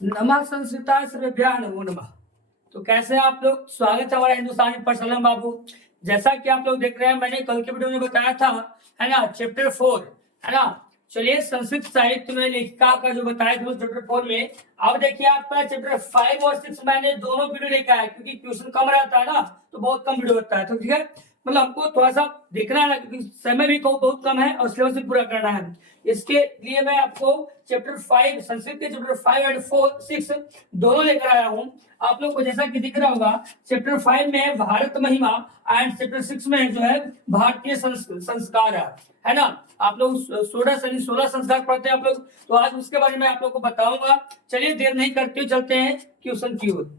नमः संस्कृताय सर्वेभ्यः नमो नमः। तो कैसे हैं आप लोग? स्वागत है हमारा हिंदुस्तानी पढ़शाला बाबू। जैसा कि आप लोग देख रहे हैं, मैंने कल के वीडियो में बताया था, है ना, चैप्टर 4, है ना। चलिए, संस्कृत साहित्य में लेखिका का जो बताया था चैप्टर 4 में। अब देखिए, आपका चैप्टर 5 और 6 मैंने दोनों वीडियो लेकर आया, क्योंकि क्वेश्चन कम रहता है ना, तो बहुत कम वीडियो होता है। तो ठीक है, मतलब हमको थोड़ा सा देखना है, क्योंकि समय भी बहुत कम है और सिलेबस भी पूरा करना है। इसके लिए मैं आपको चैप्टर 5 संस्कृत के चैप्टर 5 एंड 4 6 दोनों लेकर आया हूं। आप लोग को जैसा कि दिख रहा होगा, चैप्टर 5 में है भारत महिमा एंड चैप्टर 6 में जो है भारतीय संस्कार है ना। आप लोग 16 संस्कार पढ़ते हैं आप लोग, तो आज उसके बारे में आप लोग को बताऊंगा। चलिए, देर नहीं करते हुए चलते हैं क्वेश्चन की ओर।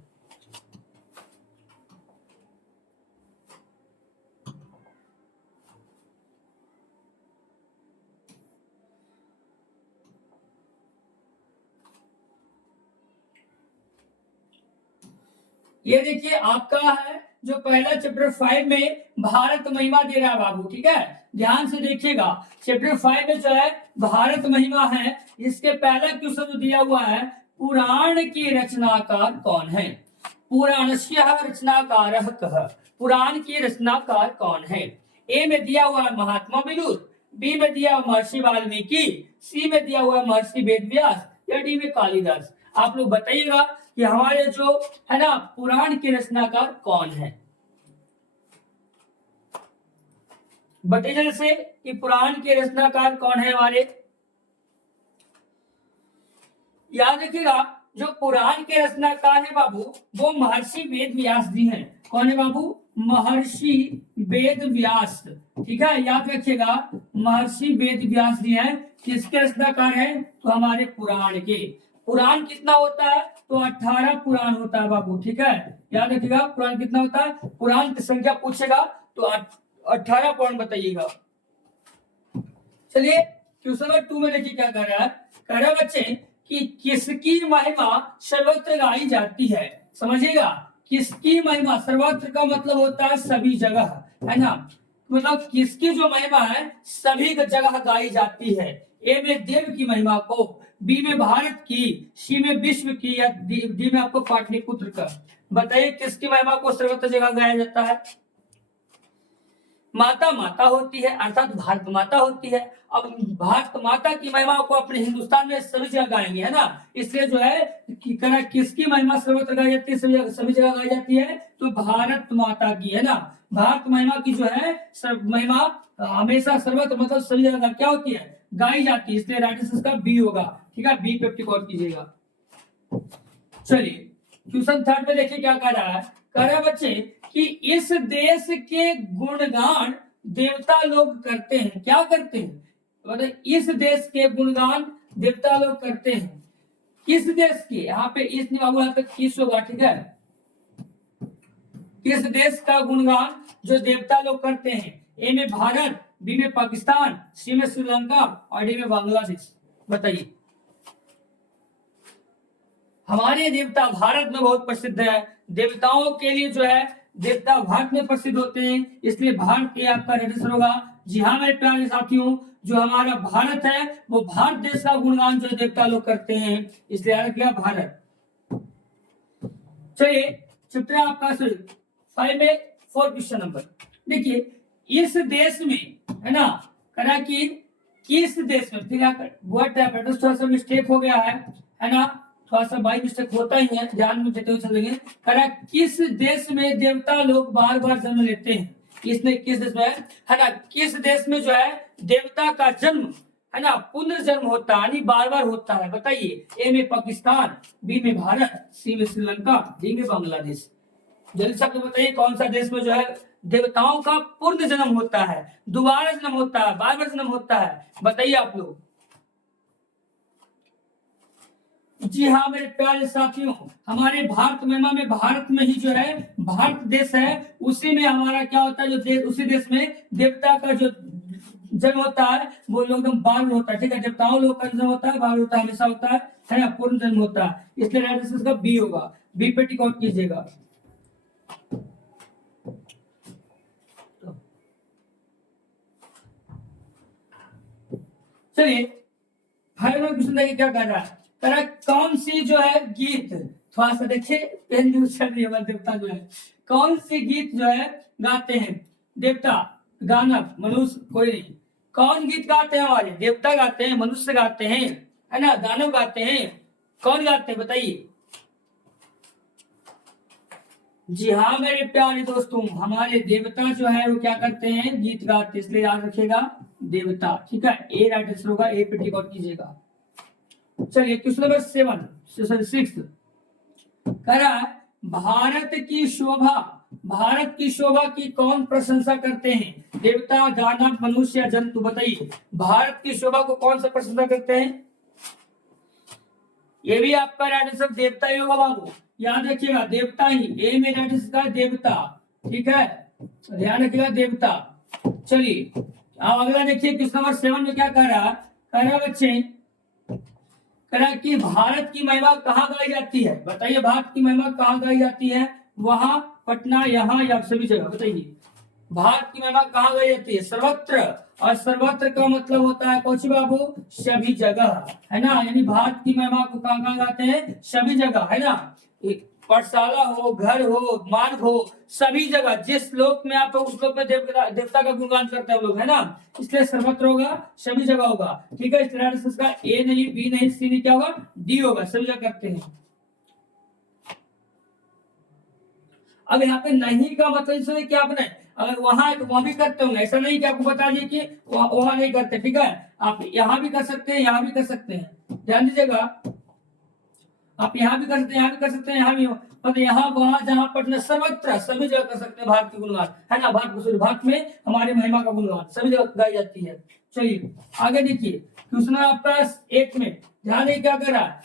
ये देखिए, आपका है जो पहला चैप्टर 5 में भारत महिमा दे रहा है बाबू। ठीक है, ध्यान से देखिएगा। चैप्टर 5 में जो है भारत महिमा है, इसके पहला क्वेश्चन जो दिया हुआ है, पुराण के रचनाकार कौन है? पुराणस्य रचनाकारः कः? पुराण के रचनाकार कौन है? ए में दिया हुआ है महात्मा विदुर, बी में दिया हुआ महर्षि वाल्मीकि, सी में दिया हुआ महर्षि वेदव्यास, या डी में कालिदास। आप लोग बताइएगा कि हमारे जो है ना पुराण के रचनाकार कौन है। बताइए से कि पुराण के रचनाकार कौन है हमारे। याद रखिएगा, जो पुराण के रचनाकार है बाबू, वो महर्षि वेद व्यास जी हैं। कौन है बाबू? महर्षि वेद व्यास। ठीक है, याद रखिएगा, महर्षि वेद व्यास जी हैं। किसके रचनाकार हैं? तो हमारे पुराण के। पुराण कितना होता है? तो 18 पुराण होता है बाबू। ठीक है, याद रखिएगा, पुराण कितना होता है? पुराण की संख्या पूछेगा तो 18 पुराण बताइएगा। चलिए, क्वेश्चन नंबर 2 में देखिए क्या कर रहा है। कह रहा है बच्चे कि किसकी महिमा सर्वत्र गाई जाती है। समझिएगा, किसकी महिमा, सर्वत्र का मतलब होता है सभी जगह, है ना। मतलब किसकी जो महिमा है सभी जगह गाई जाती है। ए में देव की महिमा को, बी में भारत की, सी में विश्व की, या डी में आपको पाटलिपुत्र का। बताइए किसकी महिमा को सर्वत्र जगह गाया जाता है? माता माता होती है, अर्थात भारत माता होती है। अब भारत माता की महिमा को अपने हिंदुस्तान में सभी जगह गाएंगे, है ना। इसलिए जो है किसकी महिमा सर्वत्र गाई जाती है, सभी जगह गाई जाती है? तो भारत माता की, है ना। भारत महिमा की जो है महिमा हमेशा सर्वत्र मतलब सभी जगह क्या होती है? गाई जाती है। इसलिए राइट आंसर का बी होगा। ठीक है, बी पे टिक आउट कीजिएगा। चलिए, क्वेश्चन 3 में देखिए क्या कह रहा है। कह रहा है बच्चे कि इस देश के गुणगान देवता लोग करते हैं। क्या करते हैं? मतलब इस देश के गुणगान देवता लोग करते हैं। किस देश के? यहाँ पे इस नहीं बाबू, यहाँ पे किस होगा। ठीक है, किस देश का गुणगान जो देवता लोग करते हैं? ए में भारत, बी में पाकिस्तान, सी में श्रीलंका, और डी में बांग्लादेश। बताइए। हमारे देवता भारत में बहुत प्रसिद्ध है। देवताओं के लिए जो है देवता भारत में प्रसिद्ध होते हैं, इसलिए भारत के आपका रजिस्टर होगा। जी हाँ मेरे प्यारे साथियों, जो हमारा भारत है वो भारत देश का गुणगान जो देवता लोग करते हैं, इसलिए याद किया भारत। चलिए, चैप्टर आपका 5 में 4 क्वेश्चन नंबर देखिए। इस देश में, है ना, करा कि किस देश में, फिर वर्ड थोड़ा सा मिस्टेक हो गया है ना। थोड़ा सा बाई मिस्टेक होता ही है, ध्यान में देते हुए चलेंगे। करा किस देश में देवता लोग बार बार जन्म लेते हैं? इसने किस देश में है ना, किस देश में जो है देवता का जन्म, है ना, पुनर्जन्म होता है, यानी बार बार होता है। बताइए। ए में पाकिस्तान, बी में भारत, सी में श्रीलंका, डी में बांग्लादेश। जल्दी से आप बताइए कौन सा देश में जो है देवताओं का पूर्ण जन्म होता है, दोबारा जन्म होता है, बार बार जन्म होता है। बताइए आप लोग। जी हाँ मेरे प्यारे साथियों, हमारे भारत महिमा में भारत में ही जो है भारत देश है, उसी में हमारा क्या होता है, जो उसी देश में देवता का जो जन्म होता है वो लोग एकदम बार बार होता है। ठीक है, देवताओं लोग का जन्म होता है, बार होता है, हमेशा होता है ना, पूर्ण जन्म होता है। इसलिए राइट आंसर का बी होगा। बी पे टिक आउट कीजिएगा। चलिए, फाइनल क्वेश्चन देखिए क्या कर रहा है। तरह कौन सी जो है गीत, थोड़ा सा देखिए पेन भी उछल रही है, हमारे देवता जो है कौन सी गीत जो है गाते हैं देवता, दानव, मनुष्य, कोई नहीं। कौन गीत गाते हैं हमारे देवता, गाते हैं, मनुष्य गाते हैं, है ना, दानव गाते हैं, कौन गाते हैं बताइए। जी हाँ मेरे प्यारे दोस्तों, हमारे देवता जो है वो क्या करते हैं, गीत गाते, इसलिए याद रखिएगा देवता, ठीक है। ए राइट आंसर होगा, ए पे टिक आउट कीजिएगा। चलिए क्वेश्चन नंबर 6 करा, भारत की शोभा, भारत की शोभा की कौन प्रशंसा करते हैं, देवता, दानव, मनुष्य या जंतु, बताइए भारत की शोभा को कौन सा प्रशंसा करते हैं। ये भी आपका राइट आंसर देवता ही होगा बाबू, याद रखिएगा देवता ही, ए में राइट आंसर का देवता, ठीक है, ध्यान रखिएगा देवता। चलिए अब अगला देखिए क्वेश्चन नंबर 7 में क्या कह रहा बच्चे, कह रहा कि भारत की महिमा कहाँ गाई जाती है, बताइए भारत की महिमा कहाँ गाई जाती है, वहां, पटना, यहाँ या सभी जगह, बताइए भारत की महिमा कहाँ गाई जाती है, सर्वत्र, और सर्वत्र का मतलब होता है कौन सी बाबू, सभी जगह, है ना, यानी भारत की महिमा को कहाँ कहाँ गाते हैं, सभी जगह, है ना, पाठशाला हो, घर हो, मार्ग हो, सभी जगह, जिस श्लोक में आप उस श्लोक में देवता का गुणगान करते हैं लोग, है ना, इसलिए सर्वत्र होगा, सभी जगह होगा, ठीक है। इसका ए नहीं, बी नहीं, सी नहीं, क्या होगा, डी होगा, सभी जगह करते हैं। अब यहाँ पे नहीं का मतलब इसलिए क्या बनाए, अगर वहां है तो वहां भी करते होंगे, ऐसा नहीं कि आपको बता दिए कि वहां नहीं करते, ठीक है, आप यहाँ भी कर सकते हैं, यहाँ भी कर सकते हैं, ध्यान दीजिएगा, आप यहाँ भी कर सकते हैं, यहाँ भी कर सकते हैं, यहाँ भी, मतलब यहाँ वहां जहाँ पटना, सर्वत्र, सभी जगह कर सकते हैं भारत की गुणगान, है ना, भारत में हमारे महिमा का गुणगान सभी जगह गाई जाती है। चलिए आगे देखिए क्वेश्चन आपका 8 में, ध्यान दें क्या कर रहा है,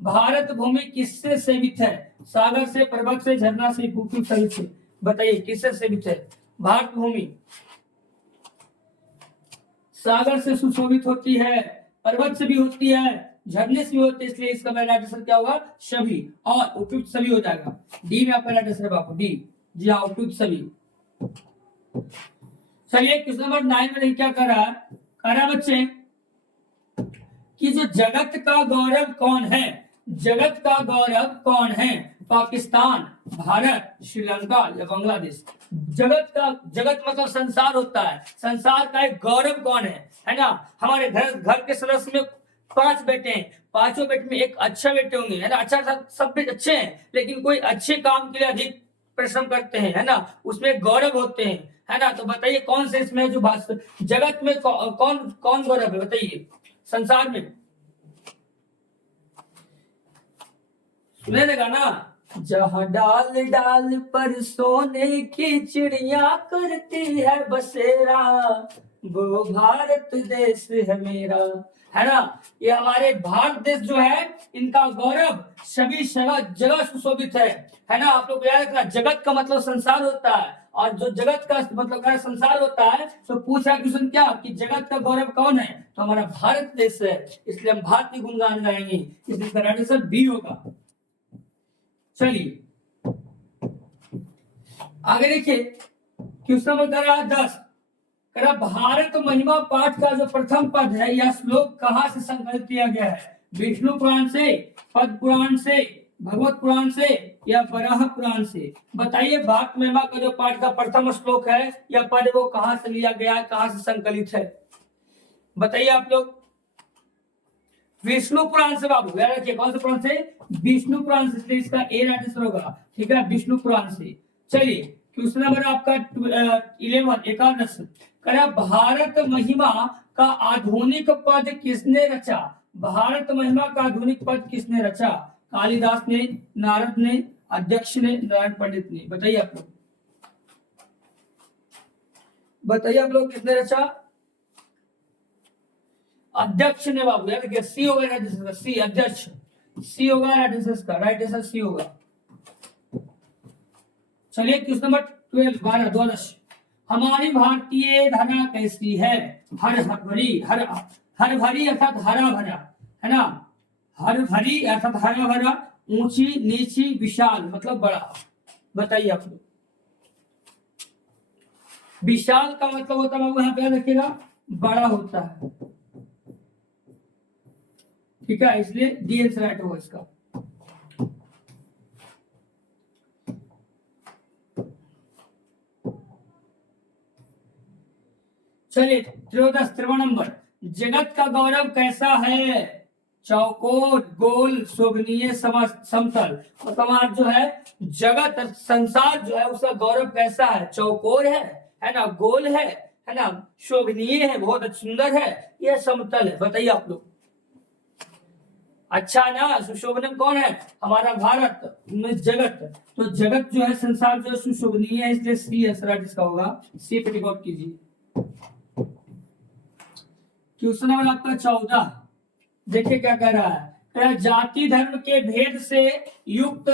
भारत भूमि किससे सेवित है, सागर से, पर्वत से, झरना से, भूपृथ्वी सहित से, बताइए किससे सेवित है भारत भूमि, सागर से सुशोभित होती है, पर्वत से भी होती है, झरने से भी होती है, इसलिए इसका राइट आंसर क्या होगा, सभी, और उपयुक्त सभी हो जाएगा, डी में आपका राइट आंसर है डी, जी हाँ उपयुक्त सभी। चलिए क्वेश्चन नंबर 9 में क्या कर रहा है बच्चे, कि जो जगत का गौरव कौन है, जगत का गौरव कौन है, पाकिस्तान, भारत, श्रीलंका या बांग्लादेश, जगत मतलब संसार होता है, संसार का एक गौरव कौन है ना, हमारे घर के सदस्य में 5 बेटे हैं, पांचों बेटे में एक अच्छा बेटे होंगे, है ना, अच्छा सब बेटे अच्छे हैं, लेकिन कोई अच्छे काम के लिए अधिक परिश्रम करते हैं, है ना, उसमें गौरव होते हैं, है ना, तो बताइए कौन से इसमें जो जगत में कौन कौन गौरव है, बताइए संसार में, सुने देगा ना, जहाँ डाल डाल पर सोने की चिड़िया करती है बसेरा, वो भारत देश है मेरा, है ना, ये हमारे भारत देश जो है इनका गौरव सभी जगह सुशोभित है ना, आप लोग याद रखना, जगत का मतलब संसार होता है, और जो जगत का मतलब का संसार होता है, तो पूछा क्वेश्चन क्या कि जगत का गौरव कौन है, तो हमारा भारत देश है, इसलिए हम भारत की गुणगान गाएंगे, इसलिए इसका राइट आंसर बी होगा। चलिए आगे देखिए क्वेश्चन नंबर 10, भारत महिमा पाठ का जो प्रथम पद है यह श्लोक कहां से संकलित किया गया है, विष्णु पुराण से, पद्म पुराण से, भगवत पुराण से या वराह पुराण से, बताइए भारत महिमा का जो पाठ का प्रथम श्लोक है या पद वो कहां से लिया गया है, कहां से संकलित है, बताइए आप लोग। विष्णु पुराण से बाबू, याद रखिए कौन से पुराण से, विष्णु पुराण से, इसका ए राइट आंसर होगा, ठीक है, विष्णु पुराण से। चलिए क्वेश्चन नंबर आपका 11 भारत महिमा का आधुनिक पद किसने रचा, भारत महिमा का आधुनिक पद किसने रचा, कालिदास ने, नारद ने, अध्यक्ष ने, नारायण पंडित ने, बताइए आप लोग, बताइए आप लोग किसने रचा, अध्यक्ष ने बाबू, याद रखिए सी होगा राइट आंसर, सी अध्यक्ष, सी होगा राइट आंसर का, राइट आंसर सी होगा। चलिए क्वेश्चन नंबर 12 हमारी भारतीय धरा कैसी है, हर भरी अर्थात हरा भरा, है ना, हर भरी अर्थात हरा भरा, ऊंची नीची विशाल मतलब बड़ा, बताइए आप लोग, विशाल का मतलब होता है बाबू यहाँ पे याद रखिएगा बड़ा होता है, ठीक है, इसलिए डी आंसर राइट होगा इसका। चलिए 53वां नंबर, जगत का गौरव कैसा है? चौकोर, गोल, शोभनीय, समतल। तो हमारा जो है जगत संसार जो है उसका गौरव कैसा है? चौकोर है ना, गोल है ना, शोभनीय है, बहुत सुंदर है, यह समतल है। बताइए आप लोग। अच्छा ना, सुशोभनम कौन है? हमारा भारत में जगत। तो जगत जो है, संसार जो है सुशोभनीय है, इसलिए सी आंसर इसका होगा। सी पे टिक आउट कीजिए। क्वेश्चन नंबर आपका 14, देखिए क्या कह रहा है। जाति धर्म के भेद से युक्त,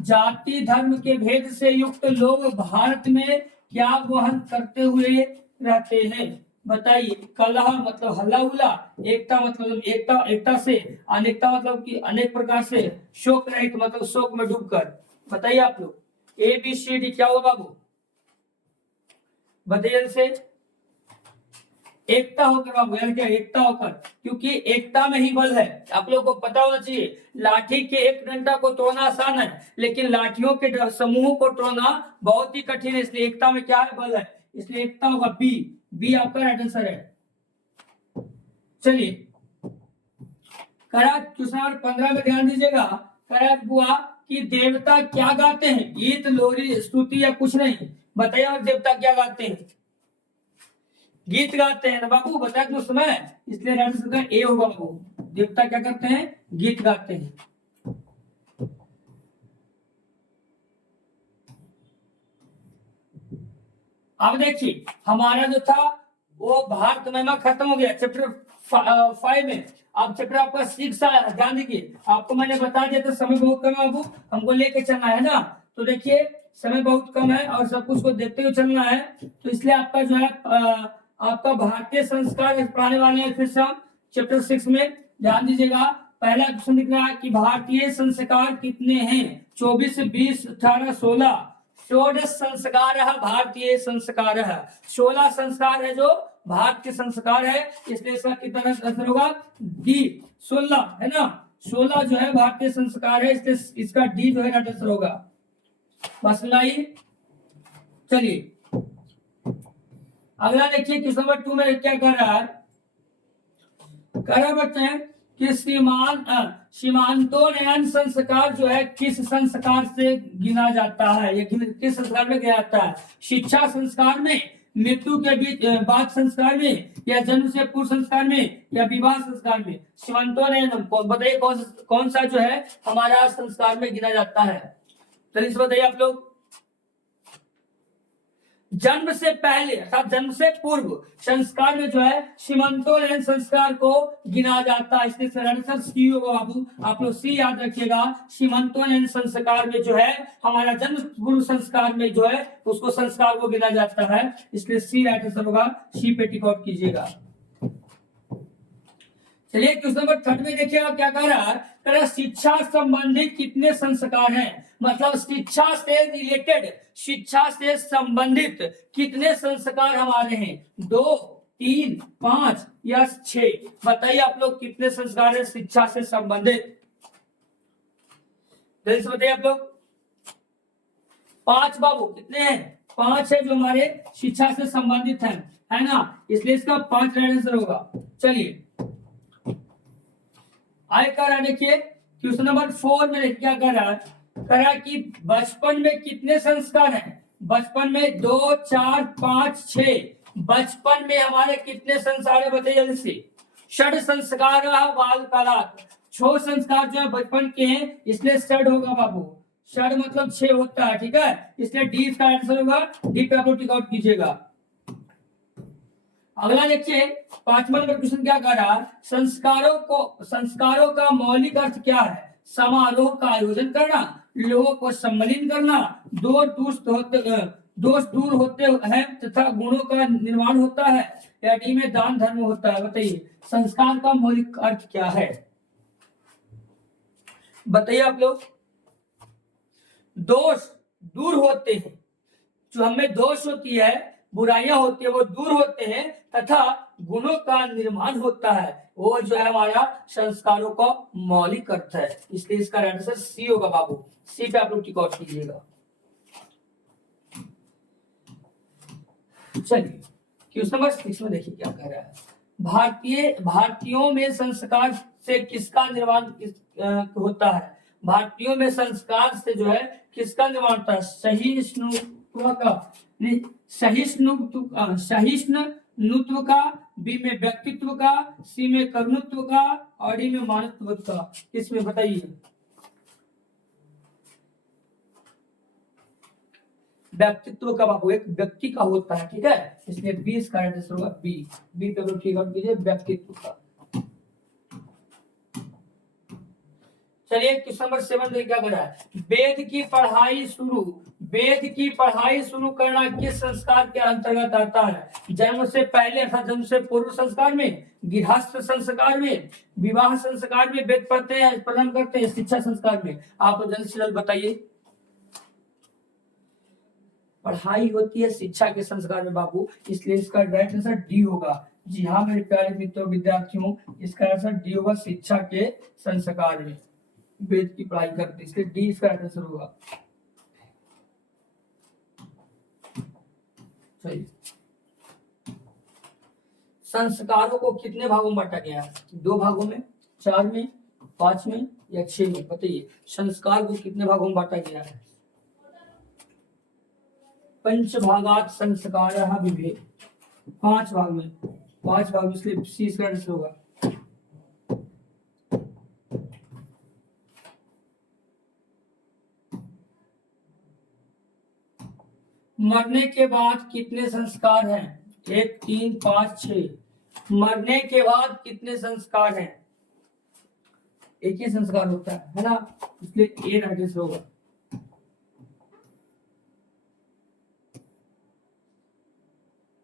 जाति धर्म के भेद से युक्त लोग भारत में क्या वहन करते हुए रहते हैं? बताइए। कलह मतलब हल्ला उल्ला, एकता मतलब एकता से, अनेकता मतलब कि अनेक प्रकार से, शोक रहित मतलब शोक में डूबकर। बताइए आप लोग। ए बी सी डी क्या होगा बाबू? बताइए से। एकता होकर बाबू, यानी क्या? एकता होकर, क्योंकि एकता में ही बल है। आप लोगों को पता होना चाहिए, लाठी के एक डंडा को तोड़ना आसान है, लेकिन लाठियों के समूह को तोड़ना बहुत ही कठिन है। इसलिए एकता में क्या है? बल है, इसलिए एकता होगा। बी, बी आपका राइट आंसर है। चलिए करा क्वेश्चन नंबर 15 में ध्यान दीजिएगा। करा बुआ कि देवता क्या गाते हैं? गीत, लोरी, स्तुति या कुछ नहीं? बताइए और देवता क्या गाते हैं? गीत गाते हैं ना बाबू, बताया तो समय, इसलिए राइट आंसर ए होगा बाबू। देवता क्या करते हैं? गीत गाते हैं। अब देखिए हमारा जो था वो भारत महिमा खत्म हो गया चैप्टर 5 में। अब चैप्टर आपका 6 आया। ध्यान दीजिए, आपको मैंने बता दिया था समय बहुत कम है बाबू, हमको लेके चलना है ना। तो देखिए समय बहुत कम है और सब कुछ को देखते हुए चलना है, तो इसलिए आपका जो है आपका भारतीय संस्कार पढ़ाने वाले हैं फिर से हम चैप्टर 6 में। ध्यान दीजिएगा, पहला क्वेश्चन दिख रहा है कि भारतीय संस्कार कितने हैं? 24, 20, 18, 16। षोडश संस्कार है भारतीय संस्कार है। 16 संस्कार है जो भारत के संस्कार है, इसलिए इसका कितना आंसर होगा? डी 16 है ना। 16 जो है भारतीय संस्कार है, इसलिए इसका डी जो है आंसर होगा। बस सुनाइए। चलिए अगला देखिए क्वेश्चन नंबर 2 में क्या कर रहा है। कह रहे बच्चे कि सीमांतोन्नयन संस्कार जो है किस संस्कार से गिना जाता है? ये किस संस्कार में गिना जाता है? शिक्षा संस्कार में, मृत्यु के बीच बाद संस्कार में, या जन्म से पूर्व संस्कार में, या विवाह संस्कार में? सीमांतोन्नयन बताइए कौन सा जो है हमारा संस्कार में गिना जाता है? चलिए बताइए आप लोग। जन्म से पहले अर्थात जन्म से पूर्व संस्कार में जो है सीमांतोन्नयन संस्कार को गिना जाता है, इसलिए आंसर सी होगा बाबू। आप लोग सी याद रखिएगा। सीमांतोन्नयन संस्कार में जो है हमारा जन्म पूर्व संस्कार में जो है उसको संस्कार को गिना जाता है, इसलिए सी राइट आंसर होगा। सी पे टिक आउट कीजिएगा। चलिए क्वेश्चन नंबर 3 में देखिएगा क्या कह रहा है। कह रहा शिक्षा संबंधित कितने संस्कार हैं? मतलब शिक्षा से रिलेटेड, शिक्षा से संबंधित कितने संस्कार हमारे हैं? 2, 3, 5 या 6? बताइए आप लोग कितने संस्कार है शिक्षा से संबंधित? जल्दी बताइए आप लोग। 5 बाबू, कितने हैं? 5 है जो हमारे शिक्षा से संबंधित है ना, इसलिए इसका 5 राइट आंसर होगा। चलिए आगे कर रहा है, देखिए क्वेश्चन नंबर 4 में क्या कर रहा है। कह रहा है कि बचपन में कितने संस्कार हैं? बचपन में 2, 4, 5, 6। बचपन में हमारे कितने संस्कार है? बताइए जल्दी से। षड संस्कार बाल कालात। 6 संस्कार जो है बचपन के हैं, इसलिए षड होगा बाबू। षड मतलब 6 होता है, ठीक है, इसलिए डी इसका आंसर होगा। डी पे आप लोग टिक आउट कीजिएगा। अगला देखिए 5वां नंबर क्वेश्चन क्या कर रहा है। संस्कारों का मौलिक अर्थ क्या है? समारोह का आयोजन करना, लोगों को सम्मिलित करना, दोष दूर होते हैं तथा गुणों का निर्माण होता है, या डी में दान धर्म होता है? बताइए संस्कार का मौलिक अर्थ क्या है? बताइए आप लोग। दोष दूर होते हैं, जो हमें दोष होती है बुराइयां होती है वो दूर होते हैं तथा गुणों का निर्माण होता है। वो जो है हमारा संस्कारों का मौलिक अर्थ है, इसलिए इसका आंसर सी होगा बाबू। सी पे आप लोग टिक आउट कीजिएगा। चलिए क्वेश्चन नंबर 6 में देखिए क्या कह रहा है। भारतीयों में संस्कार से किसका निर्माण होता है? भारतीयों में संस्कार से जो है किसका निर्माण होता है? सहिष्णुत्व का, सहिष्णुत्व का, बी में व्यक्तित्व का, सी में करुणत्व का और डी में मानवत्व का। किसमें बताइए? व्यक्तित्व का बाबू एक व्यक्ति का होता है, ठीक है, इसलिए 20 का आंसर होगा बी। बी पे लोग ठीक कीजिए, व्यक्तित्व का। चलिए क्वेश्चन नंबर 7 देखिए क्या कर रहा है। वेद की पढ़ाई शुरू करना किस संस्कार के अंतर्गत आता है? जन्म से पहले अर्थात जन्म से पूर्व संस्कार में, गृहस्थ संस्कार में, विवाह संस्कार में वेद पढ़ते हैं, प्रदान करते हैं, शिक्षा संस्कार में? आप जल्द से जल्द बताइए। पढ़ाई होती है शिक्षा के संस्कार में बाबू, इसलिए इसका राइट आंसर डी होगा। जी हाँ मेरे प्यारे मित्रों विद्यार्थियों, इसका आंसर डी होगा, शिक्षा के संस्कार में वेद की पढ़ाई करते, इसलिए डी इसका आंसर होगा। सही। संस्कारों को कितने भागों में बांटा गया है? 2 भागों में, 4 में, 5 में या 6 में? बताइए संस्कार को कितने भागों में बांटा गया है? पंचभागात संस्कारः विभेद, 5 भाग में, 5 भाग में, इसलिए सी इसका आंसर होगा। मरने के बाद कितने संस्कार हैं? 1, 3, 5, 6। मरने के बाद कितने संस्कार हैं? एक ही संस्कार होता है ना, इसलिए ए राइट आंसर होगा।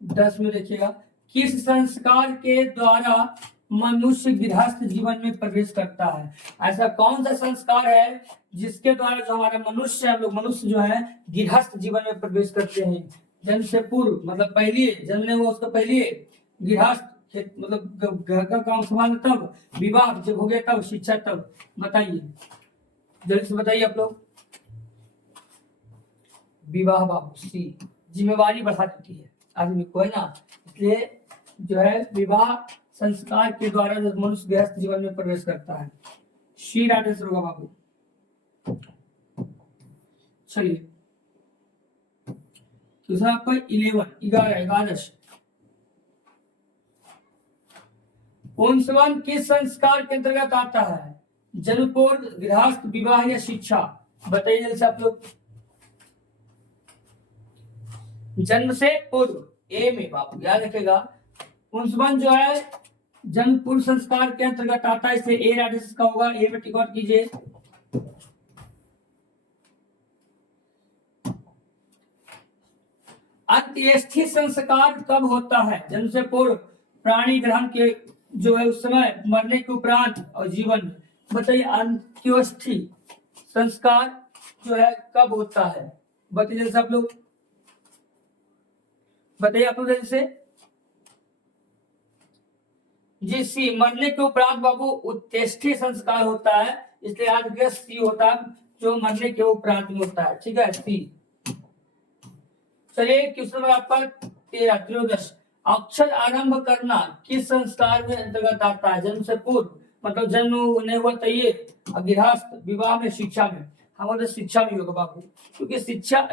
10 में देखिएगा, किस संस्कार के द्वारा मनुष्य गृहस्थ जीवन में प्रवेश करता है? ऐसा कौन सा संस्कार है जिसके द्वारा जो हमारा मनुष्य, हम लोग मनुष्य जो है गृहस्थ जीवन में प्रवेश करते हैं? जन्म से पूर्व मतलब पहले जन्मने हुआ उसका पहले गृहस्थ मतलब घर का काम संभालना, तब विवाह जब हो गया, तब शिक्षा, तब। बताइए जल्दी से बताइए आप लोग। विवाह बाबू, सी। जिम्मेवारी बढ़ा देती है आदमी को, है ना, इसलिए जो है विवाह संस्कार के द्वारा जब मनुष्य गृहस्थ जीवन में प्रवेश करता है, शी राइट आंसर होगा बाबू। चलिए दूसरा आपको 11 पुंसवन किस संस्कार के अंतर्गत आता है? जन्म पूर्व, गृहस्थ, विवाह या शिक्षा? बताइए जल्दी से आप लोग। जन्म से पूर्व, ए में बाबू याद रखेगा। पुंसवन जो है जन्म पूर्व संस्कार के अंतर्गत आता है, इसलिए ए राइट आंसर का होगा। ए में टिक आउट कीजिए। अंत्येष्टि संस्कार कब होता है? जन्म से पूर्व, प्राणी ग्रहण के जो है उस समय, मरने के उपरांत और जीवन में? बताइए अंत्येष्टि संस्कार जो है कब होता है? बताइए जल्दी से आप लोग, बताइए आप लोग जल्दी से। जी सी, मरने के उपरांत बाबू उत्तेष्टि संस्कार होता है, इसलिए याद रखिए सी होता है, जो मरने के उपरांत में होता है, ठीक है, सी। चलिए क्वेश्चन नंबर आपका 13 अक्षर आरंभ करना किस संस्कार में अंतर्गत आता है? जन्म से पूर्व मतलब जन्म नहीं हुआ तो ये, गृहस्थ, विवाह में, शिक्षा में? हमारे शिक्षा में होगा बाबू, क्योंकि शिक्षा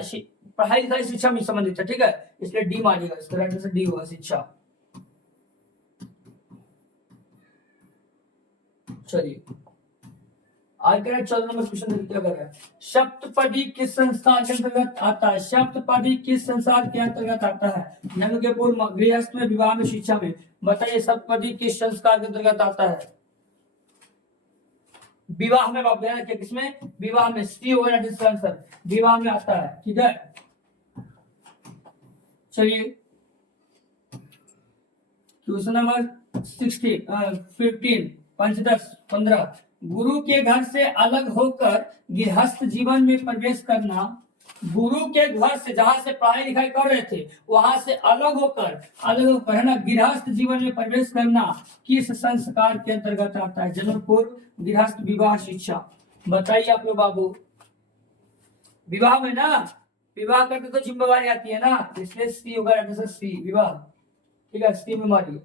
पढ़ाई लिखाई शिक्षा में संबंधित है, ठीक है, इसलिए डी मानिएगा, इसका राइट आंसर डी होगा, शिक्षा। चलिए आगे 14 नंबर क्वेश्चन क्या कर रहा है। सप्तपदी किस संस्कार के अंतर्गत आता है? सप्तपदी किस संस्कार के अंतर्गत आता है? जन्म के पूर्व, गृहस्थ में, विवाह में, शिक्षा में? बताइए सप्तपदी किस संस्कार के अंतर्गत आता है? विवाह में बाबू, किसमें? विवाह में, सी होगा आंसर, विवाह में आता है, ठीक है। चलिए क्वेश्चन नंबर 15 गुरु के घर से अलग होकर गृहस्थ जीवन में प्रवेश करना गुरु के घर से जहां से पढ़ाई लिखाई कर रहे थे वहां से अलग होकर है ना गृहस्थ जीवन में प्रवेश करना किस संस्कार के अंतर्गत आता है? जन्म पूर्व गृहस्थ विवाह शिक्षा। बताइए आप लोग बाबू। विवाह में ना, विवाह करते तो जिम्मेवारी आती है ना, इसलिए सी होगा, जैसे सी विवाह। ठीक है, सी में मारिए।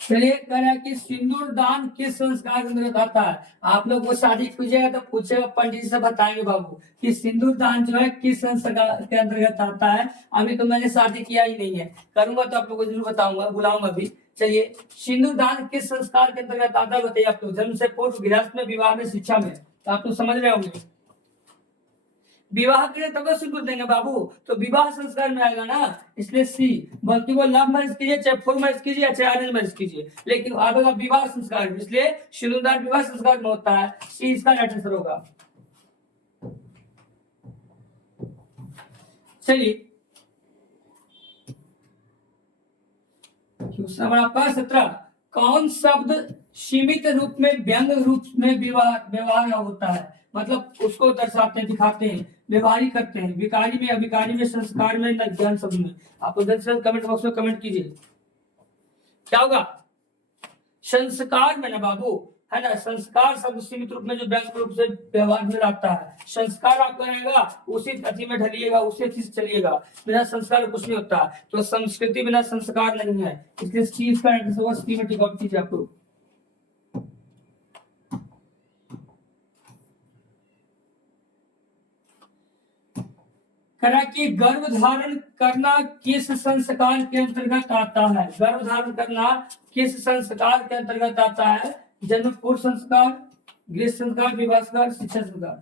चलिए, कह रहा है कि सिंदूर दान किस संस्कार के अंतर्गत आता है? आप लोग वो शादी कीजिएगा तो पूछेगा, पंडित जी से बताएंगे बाबू कि सिंदूर दान जो है किस संस्कार के अंतर्गत आता है। अभी तो मैंने शादी किया ही नहीं है, करूंगा तो आप लोगों को जरूर बताऊंगा, बुलाऊंगा भी। चलिए, सिंदूर दान किस संस्कार के अंतर्गत आता है बताइए आप लोग। जन्म से पूर्व, गृहस्थ में, विवाह में, शिक्षा में। तो आप लोग समझ रहे होंगे। विवाह करें तब तो सिंदूर देंगे बाबू, तो विवाह संस्कार में आएगा ना, इसलिए सी। बल्कि वो लव मैरिज कीजिए, चाहे फुल मैरिज कीजिए, चाहे अरेंज मैरिज कीजिए, लेकिन आएगा विवाह संस्कार में, इसलिए सिंदूरदान विवाह संस्कार में होता है। सी इसका राइट आंसर होगा। चलिए, क्वेश्चन नंबर आपका 17। कौन शब्द सीमित रूप में व्यंग रूप में व्यवहार होता है? मतलब उसको दर्शाते हैं, दिखाते हैं, व्यवहारिक करते हैं। विकारी में, अभिकारी में, संस्कार में, न ज्ञान शब्द में। आप जल्द से कमेंट बॉक्स में कमेंट कीजिए क्या होगा। संस्कार में ना बाबू, है ना, संस्कार शब्द सीमित रूप में जो व्यंग रूप से व्यवहार में आता है। संस्कार आपका रहेगा, उसी अति में ढलिएगा, उसी अति से चलिएगा। बिना संस्कार कुछ नहीं होता। तो संस्कृति बिना संस्कार नहीं है, इसलिए चीज का में टिक आउट कीजिए आप लोग। करा कि गर्भ धारण करना किस संस्कार के अंतर्गत आता है? गर्भ धारण करना किस संस्कार के अंतर्गत आता है? जन्म पूर्व संस्कार, गृह संस्कार, विवाह संस्कार, शिक्षा संस्कार।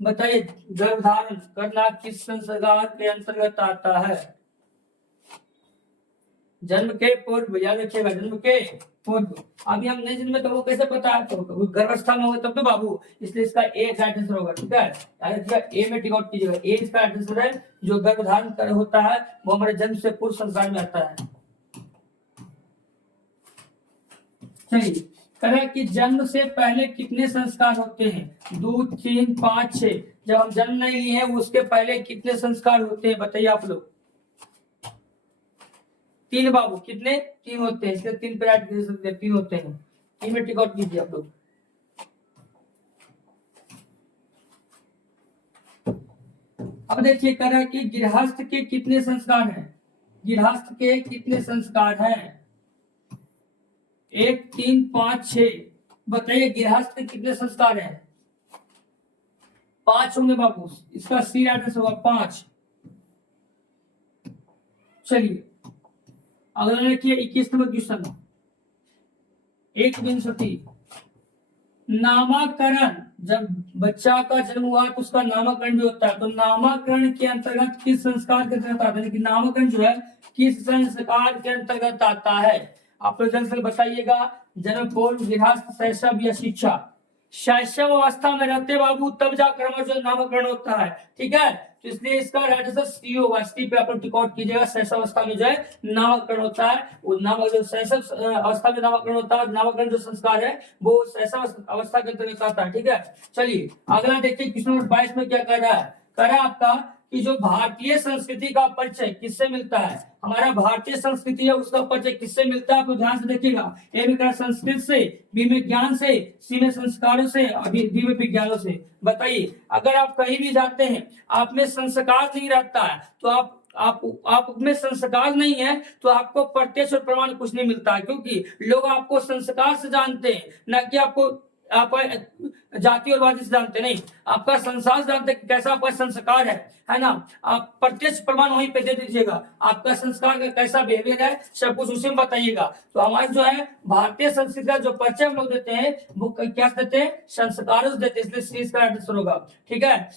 बताइए, गर्भ धारण करना किस संस्कार के अंतर्गत आता है? जन्म के पूर्व, याद रखिएगा, जन्म के पूर्व। अभी हम नहीं जन्मे तो वो कैसे पता है? तो गर्भावस्था में होगा तब तो बाबू, इसलिए इसका ए राइट आंसर होगा। ठीक है, ए में टिक आउट कीजिएगा। ए इसका राइट आंसर है। जो गर्भधारण होता है वो हमारे जन्म से पूर्व संस्कार में आता है। चलिए, करें कि जन्म से पहले कितने संस्कार होते हैं? 2, 3, 5, 6। जब हम जन्म नहीं लिए हैं उसके पहले कितने संस्कार होते हैं बताइए आप लोग। 3 बाबू। कितने? 3 होते हैं, इसलिए 3 पे ऐड कर सकते हैं, 3 होते हैं। 3 में टिक आउट कीजिए आप लोग। अब देखिए, कह रहा है कि गृहस्थ के कितने संस्कार हैं? गृहस्थ के कितने संस्कार हैं? 1, 3, 5, 6। बताइए, गृहस्थ के कितने संस्कार हैं? 5 होंगे बाबू, इसका सी राइट आंसर होगा 5। चलिए, अगला देखिए 21 नंबर क्वेश्चन। 1 नामाकरण। जब बच्चा का जन्म हुआ तो उसका नामकरण भी होता है, तो नामकरण के अंतर्गत किस संस्कार के अंतर्गत आता है? नामकरण जो है किस संस्कार के अंतर्गत आता है? आप लोग जल्द से बताइएगा। जन्म पूर्व, गृहस्थ, शैशव या शिक्षा। शैशव अवस्था में रहते बाबू तब जाकर हमारा जो नामकरण होता है। ठीक है, तो इसलिए इसका राइट आंसर सी होगा। सी पे आप लोग टिक आउट कीजिएगा। शैशव अवस्था में जो है नामकरण होता है, वो जो शैशव अवस्था में नामकरण होता है, नामकरण जो संस्कार है वो शैशव अवस्था के अंतर्गत आता है। ठीक है, चलिए अगला देखिए क्वेश्चन नंबर 22 में क्या कह रहा है। कह रहा है आपका कि जो भारतीय संस्कृति का परिचय किससे मिलता है? हमारा भारतीय संस्कृति है उसका परिचय किससे मिलता है? आप लोग ध्यान से देखिएगा। ए में संस्कृत से, बी में ज्ञान से, सी में संस्कारों से, और डी में विज्ञानों से। बताइए, अगर आप कहीं भी जाते हैं आप में संस्कार नहीं रहता है तो आप में संस्कार नहीं है तो आपको प्रत्यक्ष और प्रमाण कुछ नहीं मिलता है, क्योंकि लोग आपको संस्कार से जानते हैं, ना कि आपको आप जाति और वादी से जानते नहीं। आपका संसार जानते कैसा आपका संस्कार है ना। आप प्रत्यक्ष प्रमाण वहीं पे दे दीजिएगा, आपका संस्कार का कैसा बिहेवियर है सब कुछ उसी में बताइएगा। तो हमारे जो है भारतीय संस्कृति का जो परिचय हम लोग देते हैं वो क्या देते हैं? संस्कारों से देते हैं, इसलिए सी इसका आंसर होगा। ठीक है,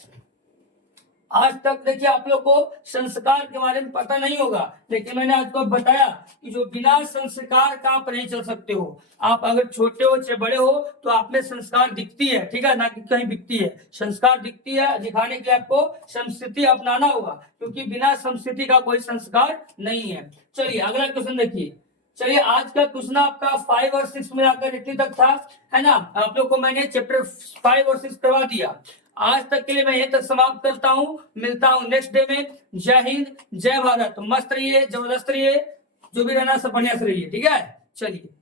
आज तक देखिए आप लोग को संस्कार के बारे में पता नहीं होगा, लेकिन मैंने आपको बताया कि जो बिना संस्कार का आप नहीं चल सकते हो। आप अगर छोटे हो चाहे बड़े हो तो आप में संस्कार दिखती है, ठीक है, ना कि कहीं दिखती है। संस्कार दिखती है, दिखाने के लिए आपको संस्कृति अपनाना होगा, क्योंकि बिना संस्कृति का कोई संस्कार नहीं है। चलिए अगला क्वेश्चन देखिए। चलिए आज का क्वेश्चन आपका 5 और 6 मिलाकर इतनी तक था, है ना। आप लोग को मैंने चैप्टर 5 और 6 करवा दिया। आज तक के लिए मैं यहीं तक समाप्त करता हूँ, मिलता हूँ नेक्स्ट डे में। जय हिंद, जय भारत। मस्त रहिए, जबरदस्त रहिए, जो भी रहना सब बढ़िया से रहिए, ठीक है। चलिए।